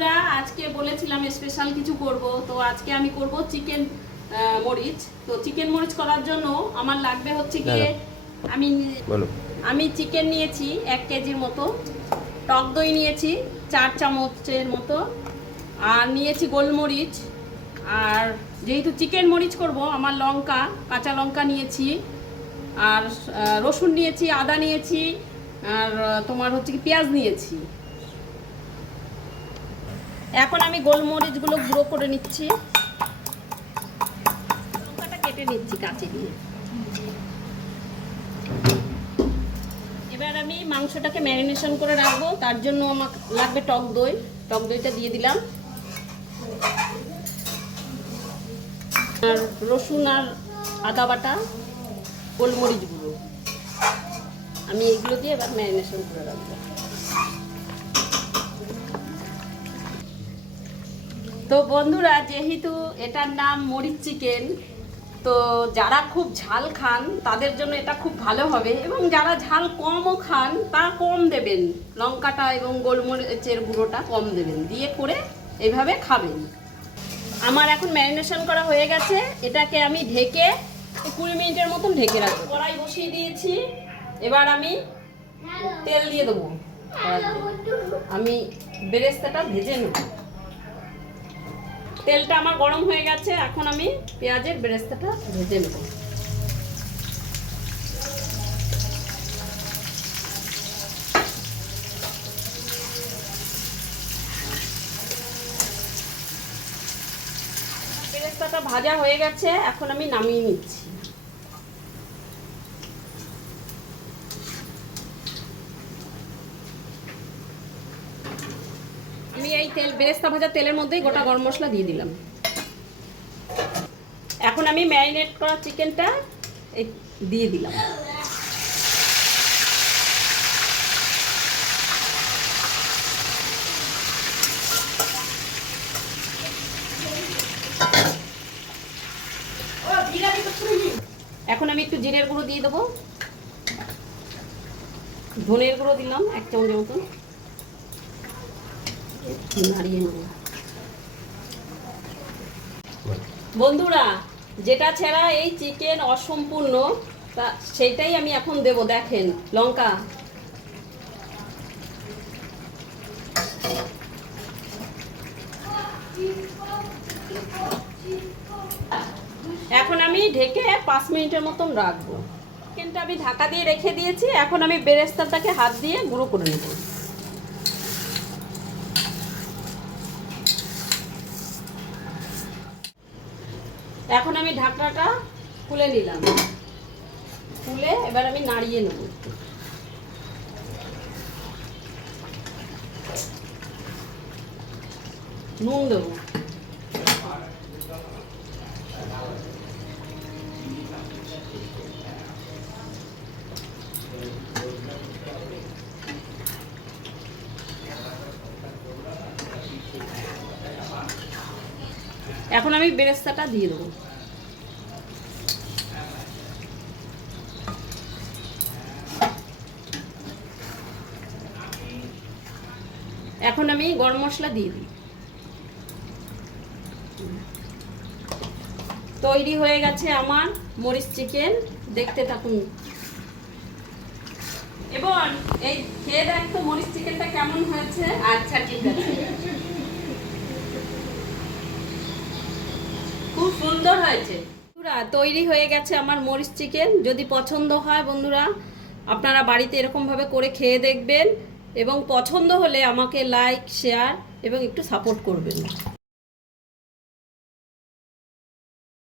বন্ধুরা, আজকে বলেছিলাম স্পেশাল কিছু করব, তো আজকে আমি করব চিকেন মরিচ। তো চিকেন মরিচ করার জন্য আমার লাগবে হচ্ছে গিয়ে আমি চিকেন নিয়েছি 1 কেজির মতো, টক দই নিয়েছি 4 চামচের মতো, আর নিয়েছি গোলমরিচ। আর যেহেতু চিকেন মরিচ করব, আমার লঙ্কা, কাঁচা লঙ্কা নিয়েছি, আর রসুন নিয়েছি, আদা নিয়েছি, আর তোমার হচ্ছে কি পেঁয়াজ নিয়েছি। এখন আমি গোলমরিচগুলো গুঁড়ো করে নিচ্ছি, লঙ্কাটা কেটে নিচ্ছি কাঁচি দিয়ে। এবার আমি মাংসটাকে ম্যারিনেশন করে রাখবো, তার জন্য আমার লাগবে টক দই। টক দইটা দিয়ে দিলাম, আর রসুন আর আদা বাটা, গোলমরিচ গুঁড়ো, আমি এগুলো দিয়ে এবার ম্যারিনেশন করে রাখবো। তো বন্ধুরা, যেহেতু এটার নাম মরিচ চিকেন, তো যারা খুব ঝাল খান তাদের জন্য এটা খুব ভালো হবে, এবং যারা ঝাল কমও খান তারা কম দেবেন, লঙ্কাটা এবং গোলমরিচের গুঁড়োটা কম দেবেন, দিয়ে করে এইভাবে খাবেন। আমার এখন ম্যারিনেশন করা হয়ে গেছে, এটাকে আমি ঢেকে 20 মিনিটের মতন ঢেকে রাখবো। কড়াই বসিয়ে দিয়েছি, এবার আমি তেল দিয়ে দেবো। আমি বেরেস্তাটা ভেজে নেব। তেলটা আমার গরম হয়ে গেছে, এখন আমি পেঁয়াজের বেরেস্তাটা ভেজে নেব। বেরেস্তাটা ভাজা হয়ে গেছে, এখন আমি নামিয়ে নিচ্ছি। আমি এই বেরেস্তা ভাজা তেলের মধ্যেই গোটা গরম মশলা দিয়ে দিলাম। এখন আমি ম্যারিনেট করা চিকেনটা দিয়ে দিলাম। এখন আমি একটু জিরের গুঁড়ো দিয়ে দেবো, ধনের গুঁড়ো দিলাম 1 চামচের মতো, নাড়িয়ে নেব। বন্ধুরা, যেটা ছাড়া এই চিকেন অসম্পূর্ণ, তা সেইটাই আমি এখন দেব। দেখেন, লঙ্কা, এখন আমি ঢেকে 5 মিনিটের মতন রাখবো। চিকেনটা আমি ঢাকা দিয়ে রেখে দিয়েছি, এখন আমি বেরেস্তাটাকে হাত দিয়ে গুঁড়ো করে নেব। এখন আমি ঢাকনাটা খুলে নিলাম, খুলে এবার আমি নাড়িয়ে নেব। নুন দেব, এখন আমি বেরেস্তাটা দিয়ে দেবো। এখন আমি গরম মশলা দিয়ে দিই। তৈরি হয়ে গেছে আমার মরিচ চিকেন, দেখতে থাকুন। এবং এই খেয়ে দেখ তো মরিচ চিকেনটা কেমন হয়েছে। আচ্ছা, ঠিক আছে, খুব সুন্দর হয়েছে। বন্ধুরা, তৈরি হয়ে গেছে আমার মরিচ চিকেন। যদি পছন্দ হয় বন্ধুরা, আপনারা বাড়িতে এরকমভাবে করে খেয়ে দেখবেন, এবং পছন্দ হলে আমাকে লাইক, শেয়ার এবং একটু সাপোর্ট করবেন।